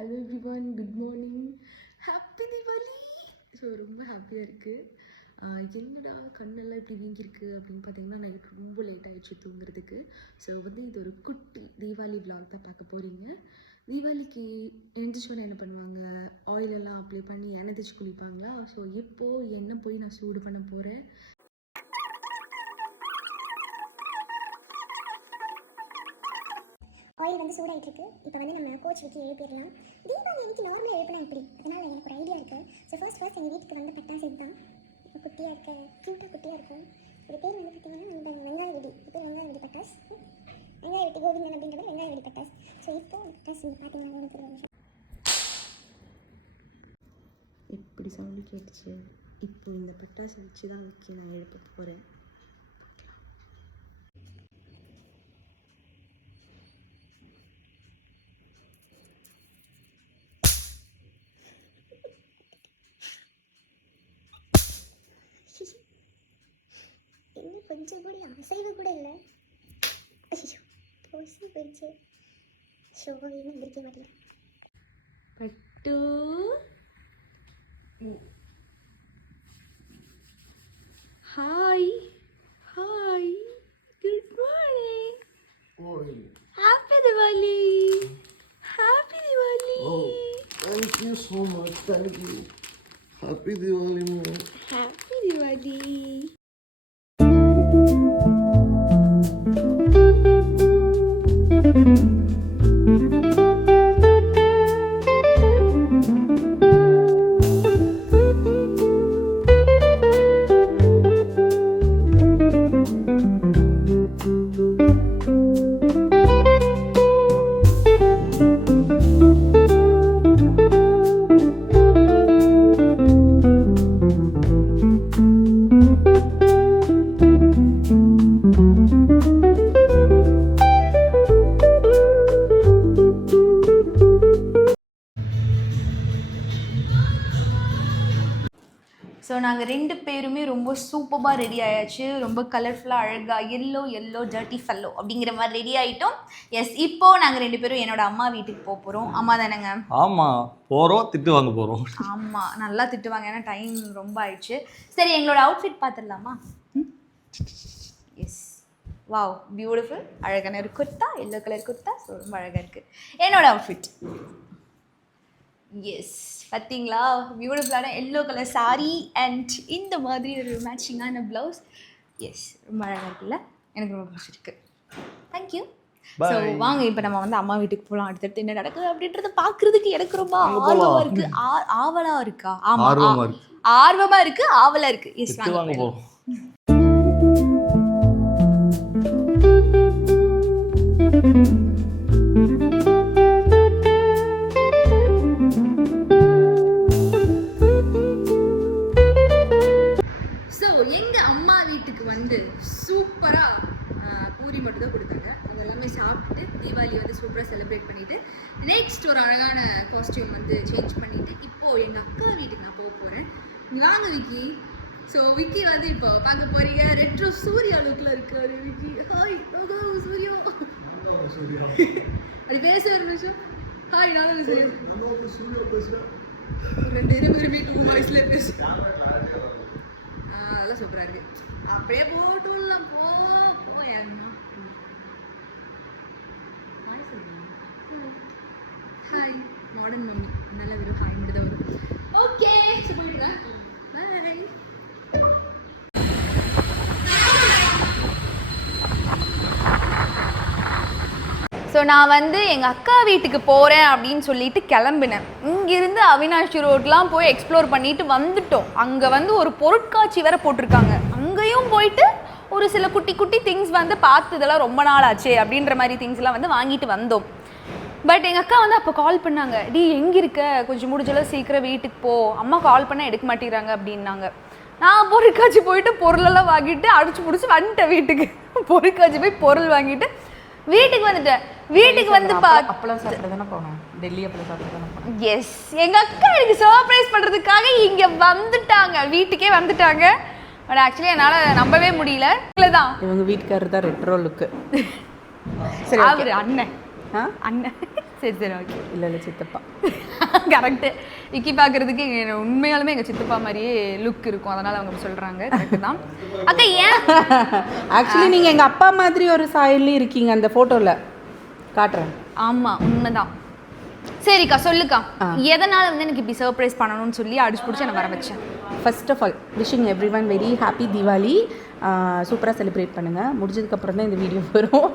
Hello everyone, good morning, happy Deepavali. So ரொம்ப ஹாப்பியாக இருக்குது. என்னடா கண்ணெல்லாம் இப்படி வீங்கியிருக்கு அப்படின்னு பார்த்தீங்கன்னா, நைட் ரொம்ப லேட் ஆகிடுச்சு தூங்குறதுக்கு. ஸோ இது ஒரு குட்டி தீபாவளி விலாக் தான் பார்க்க போகிறீங்க. தீபாவளிக்கு எழுந்திரிச்சோன்னு என்ன பண்ணுவாங்க, ஆயிலெல்லாம் அப்ளை பண்ணி எண்ணெய் தேய்ச்சி குளிப்பாங்களா. ஸோ இப்போது எண்ணெய் போய் நான் சூடு பண்ண போகிறேன். ஆயில் வந்து சூடாகிட்டு இருக்கு. இப்போ வந்து நம்ம கோச் விக்கி எழுப்பிடலாம். தீபாவளி அன்றைக்கி நார்மலாக எழுப்பினா இப்படி, அதனால் எனக்கு ஒரு ஐடியா இருக்குது. ஸோ ஃபர்ஸ்ட் எங்கள் வீட்டுக்கு வந்து பட்டாசு தான் குட்டியாக இருக்க, க்யூட்டாக குட்டியாக இருக்கும். இது பேர் வந்து பார்த்திங்கன்னா இந்த வெங்காய வெடி. இப்போ வெங்காய வெடி பட்டாஸ், வெங்காய வெட்டி கோவிந்தன் அப்படின்றது வெங்காய வெடி பட்டாஸ். ஸோ இப்போது பட்டாஸ் நீங்கள் பார்த்தீங்கன்னா எனக்கு ஒரு நிமிஷம் இப்படி சவுண்டு கேட்டுச்சு. இப்போ இந்த பட்டாசு வச்சு தான் விக்கி நான் எழுப்ப போகிறேன். இன்னும் கொஞ்சம் கூட அசைவு கூட இல்லை. போசி போயிடுச்சு. ஷோ இன்னும் எந்திரிக்க மாட்டேன். பட்டு hi hi, good morning, happy Diwali, happy Diwali. Oh, thank you so much, thank you. Happy Diwali, man. Happy Diwali. So நாங்கள் ரெண்டு பேருமே ரொம்ப சூப்பராக ரெடி ஆயாச்சு. ரொம்ப கலர்ஃபுல்லாக அழகாக எல்லோ டர்ட்டி ஃபெல்லோ அப்படிங்கிற மாதிரி ரெடி ஆகிட்டோம். எஸ், இப்போது நாங்கள் ரெண்டு பேரும் என்னோட அம்மா வீட்டுக்கு போக போகிறோம். அம்மா தானேங்க? ஆமாம், போகிறோம், திட்டு வாங்க போகிறோம். ஆமாம், நல்லா திட்டுவாங்க, ஏன்னா டைம் ரொம்ப ஆயிடுச்சு. சரி, எங்களோட அவுட்ஃபிட் பார்த்துடலாமா? எஸ், வாவ், பியூட்டிஃபுல், அழகான ஒரு kurta, yellow colour kurta. So ரொம்ப அழகாக இருக்குது என்னோட அவுட்ஃபிட். எஸ், பார்த்தீங்களா, பியூட்டிஃபுல்லான எல்லோ கலர் சாரீ அண்ட் இந்த மாதிரி ஒரு மேட்சிங்கான ப்ளவுஸ். எஸ், ரொம்ப அழகாக இருக்குல்ல, எனக்கு ரொம்ப பிடிச்சிருக்கு. தேங்க்யூ. ஸோ வாங்க இப்போ நம்ம வந்து அம்மா வீட்டுக்கு போகலாம். அடுத்தடுத்து என்ன நடக்குது அப்படின்றத பார்க்குறதுக்கு எனக்கு ரொம்ப ஆர்வமாக இருக்குது. ஆவலாக இருக்கா? ஆமாம், ஆர்வமாக இருக்குது, ஆவலாக இருக்குது. எஸ், வாங்க போகலாம். எங்கள் அம்மா வீட்டுக்கு வந்து சூப்பராக பூரி மட்டும் தான் கொடுத்தாங்க. அது எல்லாமே சாப்பிட்டு தீபாவளி வந்து சூப்பராக செலிப்ரேட் பண்ணிவிட்டு நெக்ஸ்ட் ஒரு அழகான காஸ்டியூம் வந்து சேஞ்ச் பண்ணிவிட்டு இப்போது எங்கள் அக்கா வீட்டுக்கு நான் போக போகிறேன். வாங்க விக்கி. ஸோ விக்கி வந்து இப்போ பார்க்க போகிறீங்க. ரெட்ரோ சூர்யா லுக்கில் இருக்காரு விக்கி. ஹாய் சூர்யா, அப்படி பேச ஒரு நிமிஷம். ஹாய், நானும் சூர்யா பேசுகிறேன். ரெண்டு பேருமே 2 வாய்ஸ்லேயே பேசுகிறேன். அதெல்லாம் சூப்பராக இருக்குது. அப்படியே போட்டுலாம் போ ஹாய், மாடர்ன் மம்மி, நல்ல வெறும் ஹாய் மட்டும் தான் வரும். ஓகே, சொல்லிடுறேன். பாய். ஸோ நான் வந்து எங்கள் அக்கா வீட்டுக்கு போகிறேன் அப்படின்னு சொல்லிட்டு கிளம்பினேன். இங்கேருந்து அவினாஷி ரோட்லாம் போய் எக்ஸ்ப்ளோர் பண்ணிட்டு வந்துட்டோம். அங்கே வந்து ஒரு பொருட்காட்சி வேறு போட்டிருக்காங்க. அங்கேயும் போயிட்டு ஒரு சில குட்டி குட்டி திங்ஸ் வந்து பார்த்ததெல்லாம் ரொம்ப நாள் ஆச்சு அப்படின்ற மாதிரி திங்ஸ்லாம் வந்து வாங்கிட்டு வந்தோம். பட் எங்கள் அக்கா வந்து அப்போ கால் பண்ணாங்க, டி எங்கே இருக்க, கொஞ்சம் முடிஞ்சளவு சீக்கிரம் வீட்டுக்கு போ, அம்மா கால் பண்ணால் எடுக்க மாட்டேங்கிறாங்க அப்படின்னாங்க. நான் பொருட்காட்சி போயிட்டு பொருளெல்லாம் வாங்கிட்டு அடிச்சு பிடிச்சி வந்துட்டேன் வீட்டுக்கு. பொருட்காட்சி போய் பொருள் வாங்கிட்டு வீட்டுக்கு வந்துட்டேன். வீட்டுக்கு வந்து அப்பளம் சாப்பிட தானே போனோம், டெல்லி அப்பளம் சாப்பிட தானே போனோம். எஸ், எங்கள் அக்கா எனக்கு சர்ப்ரைஸ் பண்ணுறதுக்காக இங்கே வந்துட்டாங்க, வீட்டுக்கே வந்துட்டாங்க. பட் ஆக்சுவலி என்னால் நம்பவே முடியல. தான் இவங்க வீட்டுக்காரர் தான் ரெட்ரோ லுக்கு. சரி, அவர் அண்ணன் அண்ணன் சரி சரி ஓகே. இல்லை சித்தப்பா. கரெக்டு. விக்கி பார்க்குறதுக்கு உண்மையாலுமே எங்கள் சித்தப்பா மாதிரியே லுக் இருக்கும், அதனால் அவங்க சொல்கிறாங்க. கரெக்டு தான் அக்கா. ஏன் ஆக்சுவலி நீங்கள் எங்கள் அப்பா மாதிரி ஒரு சாயல்லையும் இருக்கீங்க அந்த ஃபோட்டோவில், காட்டுறேன். ஆமாம் உண்மைதான். சரிக்கா சொல்லுக்கா, எதனால் வந்து எனக்கு இப்படி சர்ப்ரைஸ் பண்ணணும்னு சொல்லி அடிச்சு பிடிச்சி என்னை வர வச்சேன்? First of all wishing everyone very happy Deepavali. சூப்பராக செலிப்ரேட் பண்ணுங்கள். முடிஞ்சதுக்கப்புறம் தான் இந்த வீடியோ வரும்,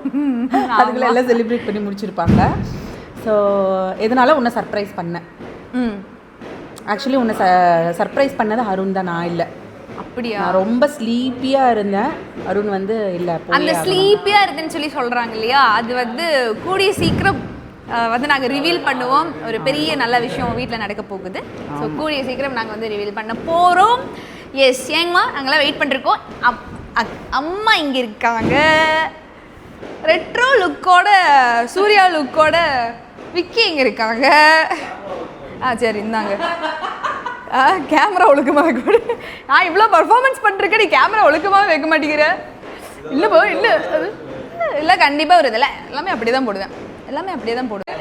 அதுக்குள்ள எல்லாம் செலிப்ரேட் பண்ணி முடிச்சிருப்பாங்க. ஸோ எதனால் உன்னை சர்ப்ரைஸ் பண்ணேன். ஆக்சுவலி உன்னை சர்ப்ரைஸ் பண்ணது அருண் தான், நான் இல்லை. அப்படியா? நான் ரொம்ப ஸ்லீப்பியாக இருந்தேன், அருண் வந்து இல்லை. அந்த ஸ்லீப்பியாக இருந்தேன்னு சொல்லி சொல்கிறாங்க இல்லையா, அது வந்து கூடிய சீக்கிரம் வந்து நாங்கள் ரிவீல் பண்ணுவோம். ஒரு பெரிய நல்ல விஷயம் வீட்டில் நடக்க போகுது. ஸோ கூடிய சீக்கிரம் நாங்கள் வந்து ரிவீல் பண்ண போகிறோம். எஸ் ஏங்கம்மா, நாங்களாம் வெயிட் பண்ணிருக்கோம். அம்மா இங்கே இருக்காங்க, ரெட்ரோ லுக்கோட சூர்யா லுக்கோட விக்கி இங்கே இருக்காங்க. சரி இந்தாங்க. கேமரா ஒழுக்கமாக கூட நான் இவ்வளோ பர்ஃபார்மன்ஸ் பண்ணிருக்கேன், நீ கேமரா ஒழுக்கமாக வைக்க மாட்டேங்கிற. இல்லை போ இல்லை இல்லை கண்டிப்பாக ஒரு இதில் எல்லாமே அப்படியே தான் போடுவேன், எல்லாமே அப்படியே தான் போடுவேன்.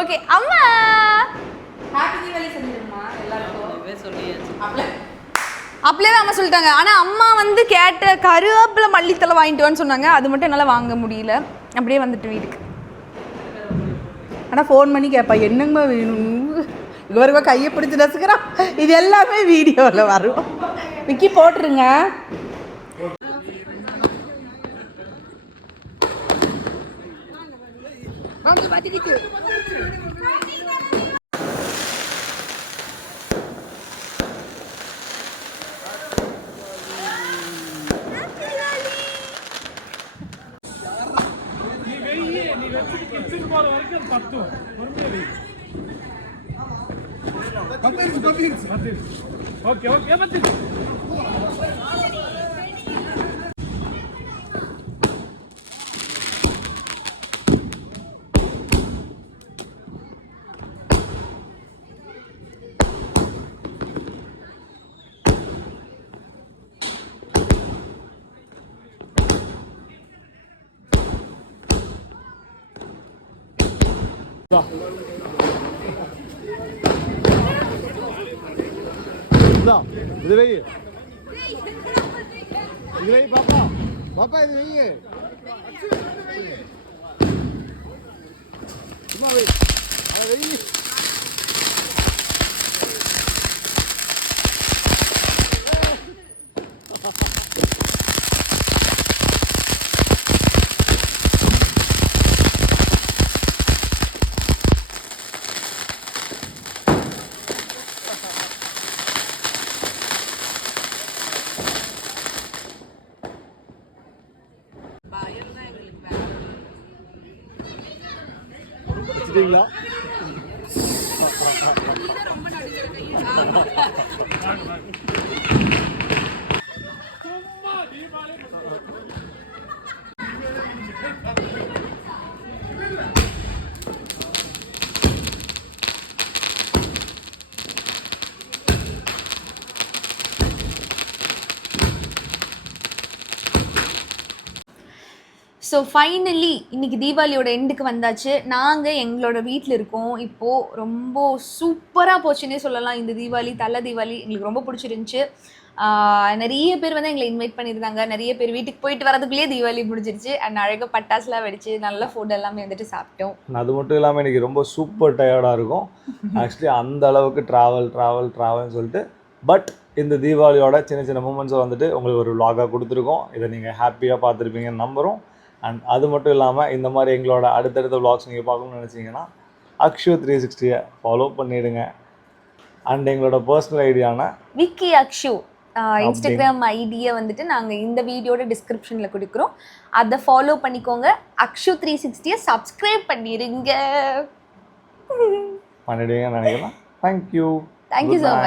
ஓகே அம்மா ஹாப்பி தீபாவளி சொல்லிடுமா எல்லாருக்கும். அப்படியே தான் அம்மா சொல்லிட்டாங்க. ஆனால் அம்மா வந்து கேட்ட கருவேப்பிலை மல்லித்தலை வாங்கிட்டு வான்னு சொன்னாங்க, அது மட்டும் என்னால் வாங்க முடியல. அப்படியே வந்துட்டு வீட்டுக்கு. ஆனால் ஃபோன் பண்ணி கேட்பா என்னங்கம்மா வேணும், இவருவா கையை பிடிச்சி நசுக்கிறான். இது எல்லாமே வீடியோவில் வரும். விக்கி போட்டுருங்க. ஓகே ஓகே பத்தி இது வை, இது வை பாப்பா, பாப்பா இது வை, சும்மா வை, அதை வை. வச்சுட்டீங்களா? ஸோ ஃபைனலி இன்றைக்கி தீபாவளியோட எண்டுக்கு வந்தாச்சு. நாங்கள் எங்களோட வீட்டில் இருக்கோம் இப்போது. ரொம்ப சூப்பராக போச்சுன்னே சொல்லலாம் இந்த தீபாவளி. தலை தீபாவளி எங்களுக்கு ரொம்ப பிடிச்சிருந்துச்சி. நிறைய பேர் வந்து எங்களை இன்வைட் பண்ணியிருந்தாங்க. நிறைய பேர் வீட்டுக்கு போயிட்டு வரதுக்குள்ளேயே தீபாவளி முடிஞ்சிருச்சு. அண்ட் அழகாக பட்டாசுலாம் வெடிச்சு நல்ல ஃபுட் எல்லாமே வந்துட்டு சாப்பிட்டோம். அது மட்டும் இல்லாமல் இன்றைக்கி ரொம்ப சூப்பர் டயர்டாக இருக்கும். ஆக்சுவலி அந்த அளவுக்கு ட்ராவல்னு சொல்லிட்டு. பட் இந்த தீபாவளியோட சின்ன சின்ன மூமெண்ட்ஸை வந்துட்டு உங்களுக்கு ஒரு vlog-ஆ கொடுத்துருக்கோம். இதை நீங்கள் ஹாப்பியாக பார்த்துருப்பீங்கன்னு நம்புகிறோம். அண்ட் அது மட்டும் இல்லாமல் இந்த மாதிரி எங்களோட அடுத்தடுத்த vlogs நீங்கள் பார்க்கணும்னு நினச்சிங்கன்னா அக்ஷு 360 ஃபாலோ பண்ணிவிடுங்க. அண்ட் எங்களோட பர்சனல் ஐடியான விக்கி அக்ஷு இன்ஸ்டாகிராம் ஐடியை வந்துட்டு நாங்கள் இந்த வீடியோட டிஸ்கிரிப்ஷனில் கொடுக்குறோம். அதை ஃபாலோ பண்ணிக்கோங்க. அக்ஷு 360 சப்ஸ்கிரைப் பண்ணிடுங்க. பண்ணிடுவீங்கன்னு நினைக்கிறேன். Thank you so much.